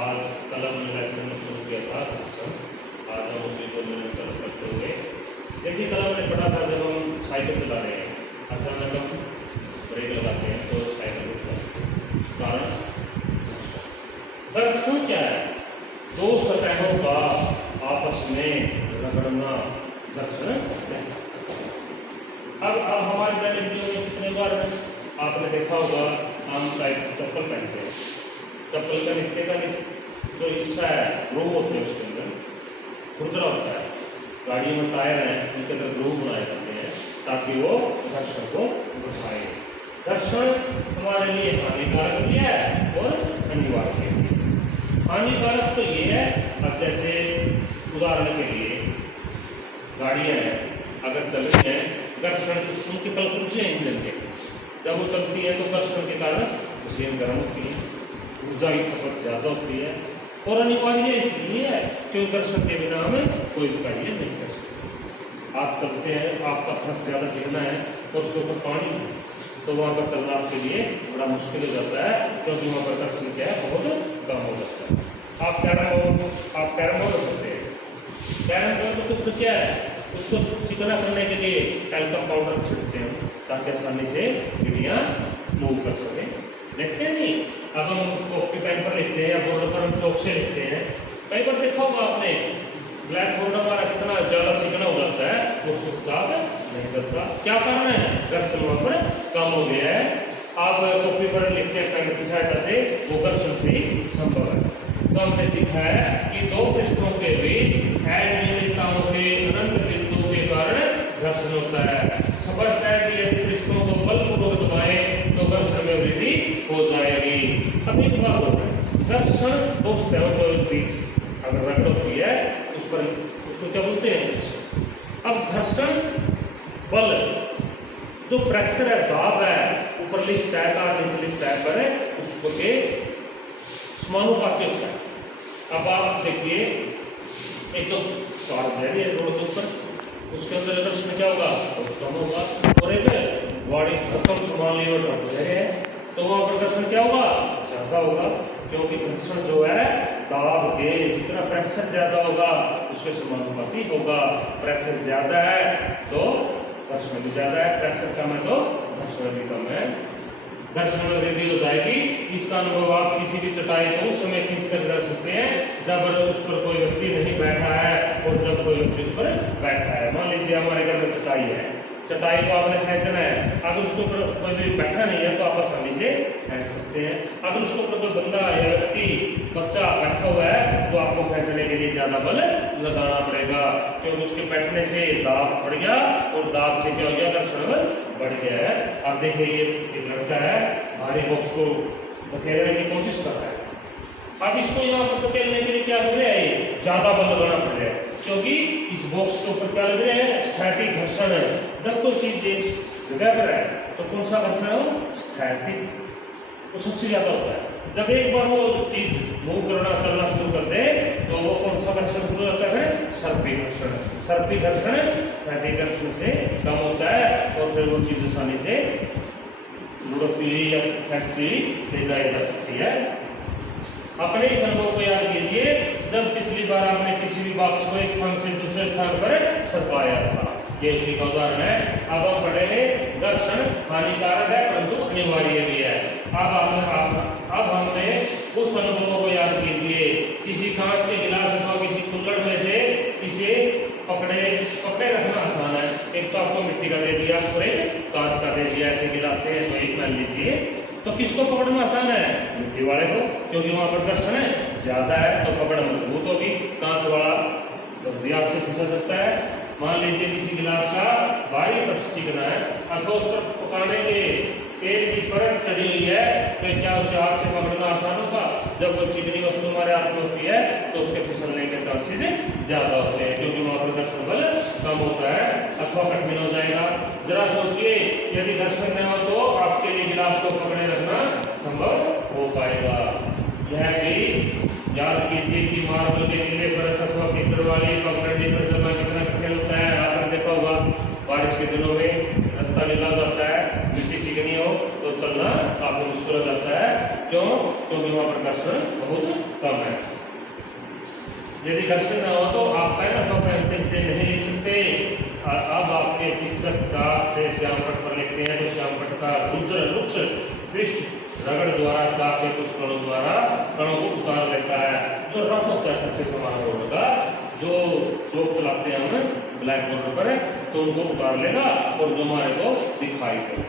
आज कलम लेसन शुरू किया था घर्षण। आज हम उसी को निरंतर करते हुए देखिए, कल हमने पढ़ा था जब हम साइकिल चला रहे हैं, अचानक हम ब्रेक लगाते हैं तो साइकिल रुक जाती है। कारण घर्षण क्या है? दो सतहों का आपस में रगड़ना घर्षण है। अब हमारे दैनिक जीवन में कितने बार आपने देखा होगा, हम चप्पल पहनते हैं, चप्पल का नीचे का जो हिस्सा है ग्रूव होते हैं, उसके अंदर खुरदरा होता है। गाड़ियों में टायर हैं, उनके अंदर ग्रूव बनाए जाते हैं ताकि वो घर्षण को बढ़ाए। घर्षण हमारे लिए हानिकारक भी है और अनिवार्य भी। हानिकारक तो ये है, अब जैसे उदाहरण के लिए गाड़ियाँ हैं, अगर चल रही हैं, घर्षण उनके कल पुर्जे हैं इंजन के, जब वो चलती है तो घर्षण के कारण मशीन गर्म होती है, ऊर्जा की खपत ज़्यादा होती है और अनिवार्य इसलिए है क्योंकि घर्षण के बिना हमें कोई भी कार्य नहीं कर सकते। आप चलते हैं, आपका फर्श ज़्यादा चिकना है और उसके ऊपर पानी है, तो वहाँ पर चलना आपके लिए बड़ा मुश्किल हो जाता है, क्योंकि वहाँ पर घर्षण क्या है, बहुत कम हो जाता है। आप कैरम बोर्ड करते हैं, कैरम बोर्ड तो क्या है, उसको चिकना करने के लिए टैल्कम पाउडर छिड़कते हैं ताकि आसानी से गिटियाँ मूव कर सकें। देखते हैं नहीं, अब हम कॉपी पेन पर लिखते हैं या बोर्ड पर हम चौक से लिखते हैं, कई बार देखा होगा आपने, ब्लैक बोर्ड हमारा कितना ज़्यादा चिकना हो जाता है, वो चुपचाप नहीं चलता। क्या कारण है? घर्षण वहाँ पर कम हो गया है। आप कॉपी पर लिखते हैं पेन की सहायता से, वो घर्षण से ही संभव है। तो हमने सीखा है कि दो पृष्ठों के बीच अनियमितताओं के अनंत बिंदु के कारण घर्षण होता है। स्पष्ट है कि यदि पृष्ठों को बलपूर्वक दबाएं तो घर्षण में वृद्धि हो जाएगी। अब एक बात होता है, घर्षण दो सतहों के बीच अगर रगड़ होती है उस पर, उसको क्या बोलते हैं? घर्षण। अब घर्षण बल, जो प्रेशर है, दाब है, ऊपरली सतह का निचली सतह पर है, उसको के समानुपाती होता है। अब आप देखिए, एक तो कार जा रही है रोड के ऊपर, उसके अंदर घर्षण क्या होगा? बहुत कम होगा। और एक गाड़ी भरकम सामान लिए हुए ट्रक जा रहे हैं, तो वहाँ पर घर्षण क्या होगा? ज़्यादा होगा, क्योंकि घर्षण जो है दाब के, जितना प्रेशर ज़्यादा होगा उसके समानुपाती होगा। प्रेशर ज़्यादा है तो घर्षण भी ज़्यादा है, प्रेशर कम है तो घर्षण भी कम है। घर्षण में वृद्धि हो जाएगी। इसका अनुभव आप किसी भी चटाई को उस समय खींच कर कर सकते हैं जब उस पर कोई व्यक्ति नहीं बैठा है और जब कोई व्यक्ति उस पर बैठा है। मान लीजिए हमारे घर में चटाई है, चटाई को आपने खींचना है, अगर उसके ऊपर कोई भी बैठा नहीं है तो आप आसानी से खींच सकते हैं। अगर उसके ऊपर कोई बंदा या व्यक्ति, बच्चा बैठा हुआ है तो आपको खींचने के लिए ज़्यादा बल लगाना पड़ेगा, क्योंकि उसके बैठने से दाब बढ़ गया और दाब से क्या हो गया? घर्षण बढ़ गया है। अब देखिए, ये एक लड़का है, भारी बॉक्स को धकेलने की कोशिश कर रहा है। अब इसको यहाँ पर धकेलने के लिए क्या कर रहा है? ज़्यादा बल लगाना पड़ रहा है, क्योंकि इस बॉक्स के ऊपर क्या लग रहा है? स्थैतिक घर्षण है। जब कोई चीज़ एक जगह पर है तो कौन सा घर्षण है? वो स्थैतिक, वो सबसे ज़्यादा होता है। जब एक बार वो चीज़ मूव करना, चलना शुरू कर दे तो वो कौन सा घर्षण शुरू होता है? सर्पी घर्षण। सर्पी घर्षण स्थैतिक घर्षण से कम होता है और फिर वो चीज़ आसानी से लुढ़कती हुई या फेंकती हुई ले जाई जा सकती है। अपने इस अनुभव को याद कीजिए, जब पिछली बार आपने किसी भी बॉक्स को एक स्थान से दूसरे स्थान पर सरकाया था, ये उसी का उदाहरण है। अब हम पढ़ेंगे घर्षण हानिकारक है परंतु अनिवार्य भी है। अब हमने कुछ अनुभवों को याद कीजिए। किसी कांच के गिलास अथवा किसी कुल्हड़ में से इसे पकड़े रखना आसान है। एक तो आपको मिट्टी का दे दिया और एक कांच का दे दिया, ऐसे गिलास है तो एक मान लीजिए, तो किसको पकड़ना आसान है? मिट्टी वाले को, क्योंकि वहाँ पर घर्षण ज़्यादा है तो पकड़ मजबूत होगी। कांच वाला जल्दी हाथ से फिसल सकता है। मान लीजिए किसी गिलास का भारी पक्ष चिकना है अथवा उस पर पकाने के तेल की परत चढ़ी हुई है, तो क्या उसे हाथ से पकड़ना आसान होगा? जब वो चिकनी वस्तु हमारे हाथ में होती है तो उसके फिसलने के चांसेस ज़्यादा होते हैं, क्योंकि वहाँ पर घर्षण बल कम होता है अथवा कठिन हो जाएगा। जरा सोचिए, यदि घर्षण न हो तो आपके लिए गिलास को पकड़े रखना संभव हो पाएगा। यह भी याद कीजिए कि मार्बल के नीले फर्श अथवा कीचड़ वाली पगडंडी पर चलना कितना कठिन होता है। आपने देखा होगा, बारिश के दिनों में रास्ता नीला हो जाता है, मिट्टी चिकनी हो तो चलना काफी मुश्किल हो जाता है। क्यों? क्योंकि वहाँ पर घर्षण बहुत कम है। यदि घर्षण ना हो तो आप पेन और पेंसिल से नहीं लिख सकते। अब आपके शिक्षक चाक से श्यामपट्ट पर लिखते हैं तो श्यामपट्ट का रुद्र रुक्ष पृष्ठ रगड़ द्वारा चाक के कुछ कणों द्वारा कणों को उतार लेता है। जो रफ होता है सरफेस हमारा रोड का, जो चौक चलाते हैं हम ब्लैक बोर्ड पर, तो उनको उतार लेगा और जो हमारे को दिखाई देगा।